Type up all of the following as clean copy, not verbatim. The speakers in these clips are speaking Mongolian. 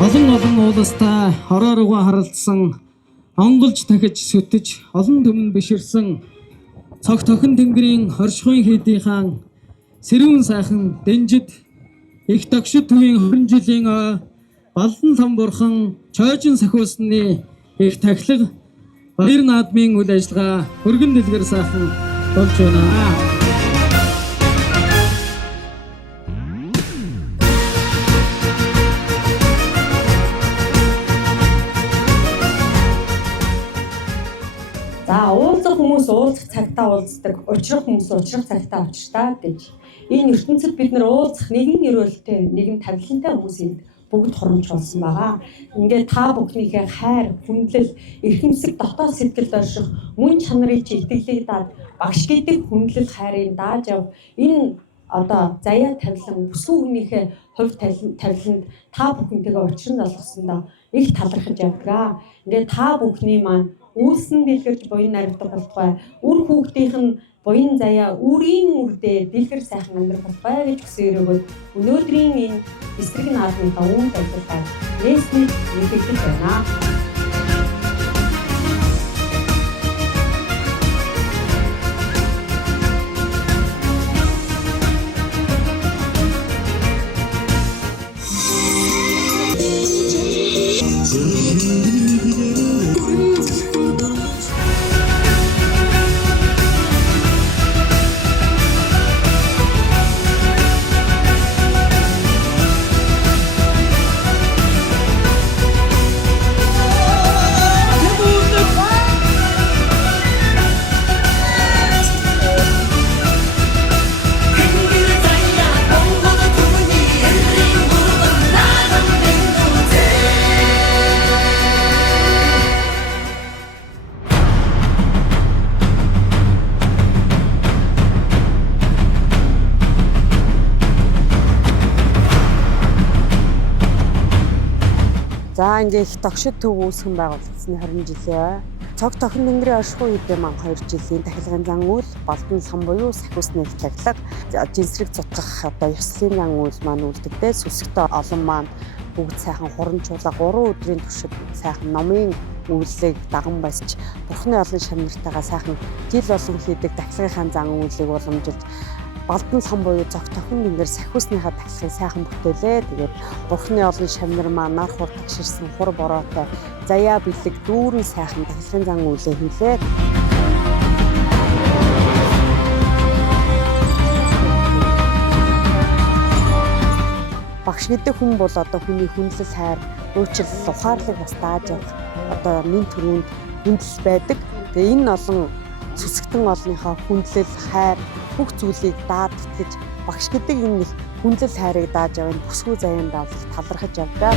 Олон ууластай хорооругаа харалдсан онголж дахиж сүтэж олон төмөн биширсэн цог тохин тэнгэрийн хоршихуйн хийдийн сэрүүн сайхан дэнжид их тогшид төвийн 20 жилийн балдан лам бурхан чойжин сахиусны их тахилга баяр наадмын үйл ажиллагаа өргөн дэлгэр сайхан болж байна. За уулзах хүмүүс уулзах цагтаа уулздаг, учрах хүмүүс учрах цагтаа учртаа гэж. Энэ ертөнцид бид нар уулзах нэгэн өрөөлтэй, нэгэн тавилантай хүмүүсийн бүгд хурамч болсон байгаа. Ингээд та бүхнийхээ хайр, хүндлэл, эрхэмсэг дотоод сэтгэлд орших мөн чанарын чи итгэлийг даад багш гэдэг хүндлэл хайрыг дааж яв. Энэ одоо заяа тавилан бүсгүй хүнийхээ хувь тавиланд та бүхэнтэйгээ учран залгасандаа их талархаж явдаг. Ингээд та бүхний маань үүсэн дэлгэрж буян наривдаг болтугай. Үр хүүхдийнх нь буян заяа үрийн үрдээ дэлгэр сайхан амьдрах болтугай гэж хүсэн өрөөгөө өнөөдрийн энэ эсрэг наадмынхаа үүнд ажиллагаа нээсний мэдээлэл байна. За ингээ их тогшид төв үүсгэн байгуулагдсны 20 жилээ. Цог тохин тэнгэрийн оршихуй үедээ маань 2 жилийн тахилгын зан үйл, балдан лам буюу сахиусны их тахилга, жинсрэг цутгах одоо ёслолын зан үйл маань үлддээ. Сүсгтээ олон маань бүгд сайхан хурамчуулга 3 өдрийн туршид сайхан номын үйлийг даган басч бурхны олон шамнартайгаа сайхан жил болгон хийдэг тахилгын зан үйлийг уламжилж балдан лам буюу цог тохин тэнгэр сахиусныхаа тахилгыг сайхан бүтээлээ. Тэгээд бурхны олон шамнар маань нар хур тагширсан хур бороотой заяа бэлэг дүүрэн сайхан тахилгын зан үйлээ хийлээ. Багш гэдэг хүн бол одоо хүний хүндлэл хайр, уучлал, ухаарлыг бас дааж явах одоо нэн төрөнд хүндэл байдаг. Тэгээ энэ олон сүсгтэн олонныхоо хүндлэл, хайр бүх зүйлийг даад итгэж багш гэдэг энэ их хүндлэл хайрыг дааж явах бүсгүй заяанд авах талархаж явдаг.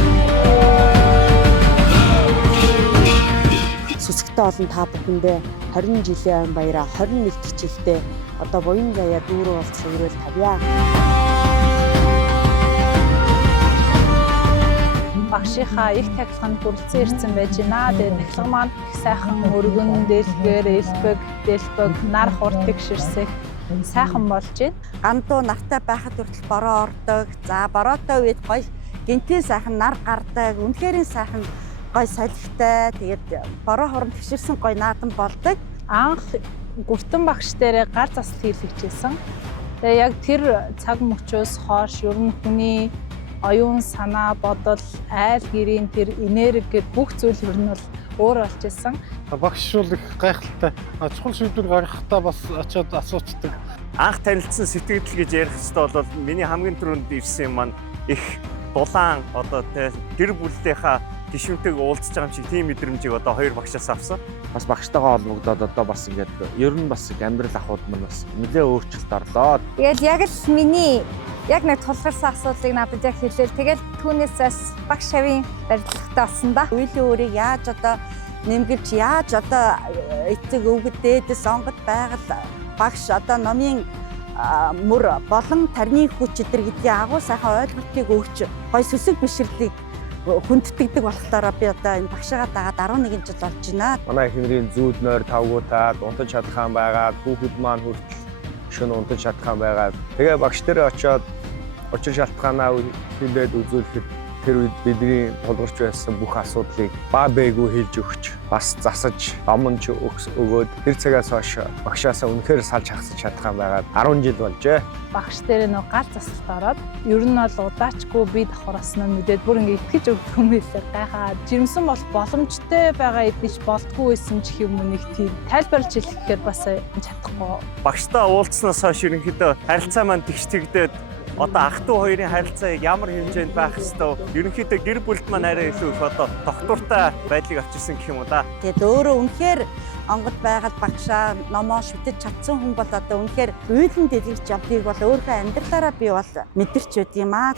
Сүсгтээ олон та бүхэндээ 20 жилийн айн баяраа 21 дэх жилдээ одоо буян заяа дүүрэн болцсон өрөөл тавья. Багшийнхаа их тахилганд хүрэлцэн ирсэн байж байна. Тэгээд тахилга маань их сайхан өргөн, дэлгэр, элбэг, дэлбэг, нар хурдаг ширсэх сайхан болж байна. Гандуу нартай байхад хүртэл бороо ордог. За бороотой үед гоё гинтийн сайхан нар гардаг. Үнэхээр сайхан гоё солихтой. Тэгээд бороо хорон тэгширсэн гоё наадам болдог. Анх гүртэн багш дээрээ гар засал хийлгэжсэн. Тэгээд яг тэр цаг мөчөөс хойш ер нь хүний оюун санаа, бодол, айл гэрийн тэр энерги гэд бүх зүйл ер нь бол өөр болж исэн. Багш бол их гайхалтай. Чухал шийдвэр гаргахтаа бас очиод асуучдаг. Анх танилцсан сэтгэл гэж ярих хэвээр бол миний хамгийн түрүүнд ирсэн юм маань их дулаан одоо гэр бүлийнхаа гишүүнтэйг уулзж байгаа юм шиг тийм мэдрэмжийг одоо хоёр багшаас авсан. Бас багштайгаа холбогдоод одоо бас ингээд ер нь бас амьдрал ахуйд маань бас нэлээ өөрчлөлт орлоо. Тэгэл яг л миний яг нэг тулгарсан асуудлыг надад яг хэлээл. Тэгэл түүнээс бас багш шавийн барилгатай болсон да. Үеийн өөрийг яаж одоо нэмгэлж яаж одоо эцэг өвгөд дээдэс онгод байгаль багш одоо номын мөр болон тарны хүч эдэр гэдгийг агуу сайхан ойлголтыг өгч гой сүсэг бишрлийг хүндтгэдэг болохоор би одоо энэ багшаагаа дагаад 11 жил болж байна. Манай эхнэрийн зүүд нойр тавгуутаад унтаж чадхаан байгаад хүүхэд маань хүртэл шөнө унтаж чадхаан байгаад тэгээ багш дээр очиод учир шалтгаанаа хэлээд үзүүлэхэд тэр үед бидний тулгарч байсан бүх асуудлыг ба бээгүү хэлж өгч бас засаж амнч өгөөд тэр цагаас хойш багшаасаа үнэхээр салж хагасч чадхаан байгаад 10 жил болжээ. Багш дээр нөө гал засалт ороод ер нь бол удаачгүй би давхарсан нь мэдээд бүр ингээ итгэж өгдөг юм хэлээ гайхаад жирэмсэн бол боломжтой байгаа эдгэж болдгүй байсан ч юм уу нэг тийм тайлбарлаж хэлэхээр бас чадахгүй. Багштай уулзснаас хойш ерөнхийдөө харилцаа маань тэгш-тэгдээд одоо ах トゥ хоёрын харилцаа ямар хэмжээнд байх ёстой вэ? Ерөнхийдөө гэр бүлд маань арай илүү их одоо тогтвортой байдлыг авчирсан гэх юм уу да. Тэгээд өөрөө үнэхээр онгод байгаад багшаа номоо шүтэж чадсан хүн бол одоо үнэхээр уйлан дэлгэрч явдгийг бол өөрийнхөө амьдралаараа би бол мэдэрч байд юм аа.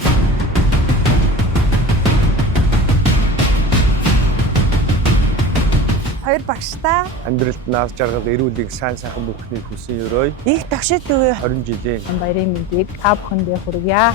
Хоёр багштай Амьдралд нааз жаргал эрүүлийг сайн сайхан бүхнийг хүсэн өрөөй. Их тогшид өгөө 20 жилийн Баярын мэндийг та бүхэндээ хүргье.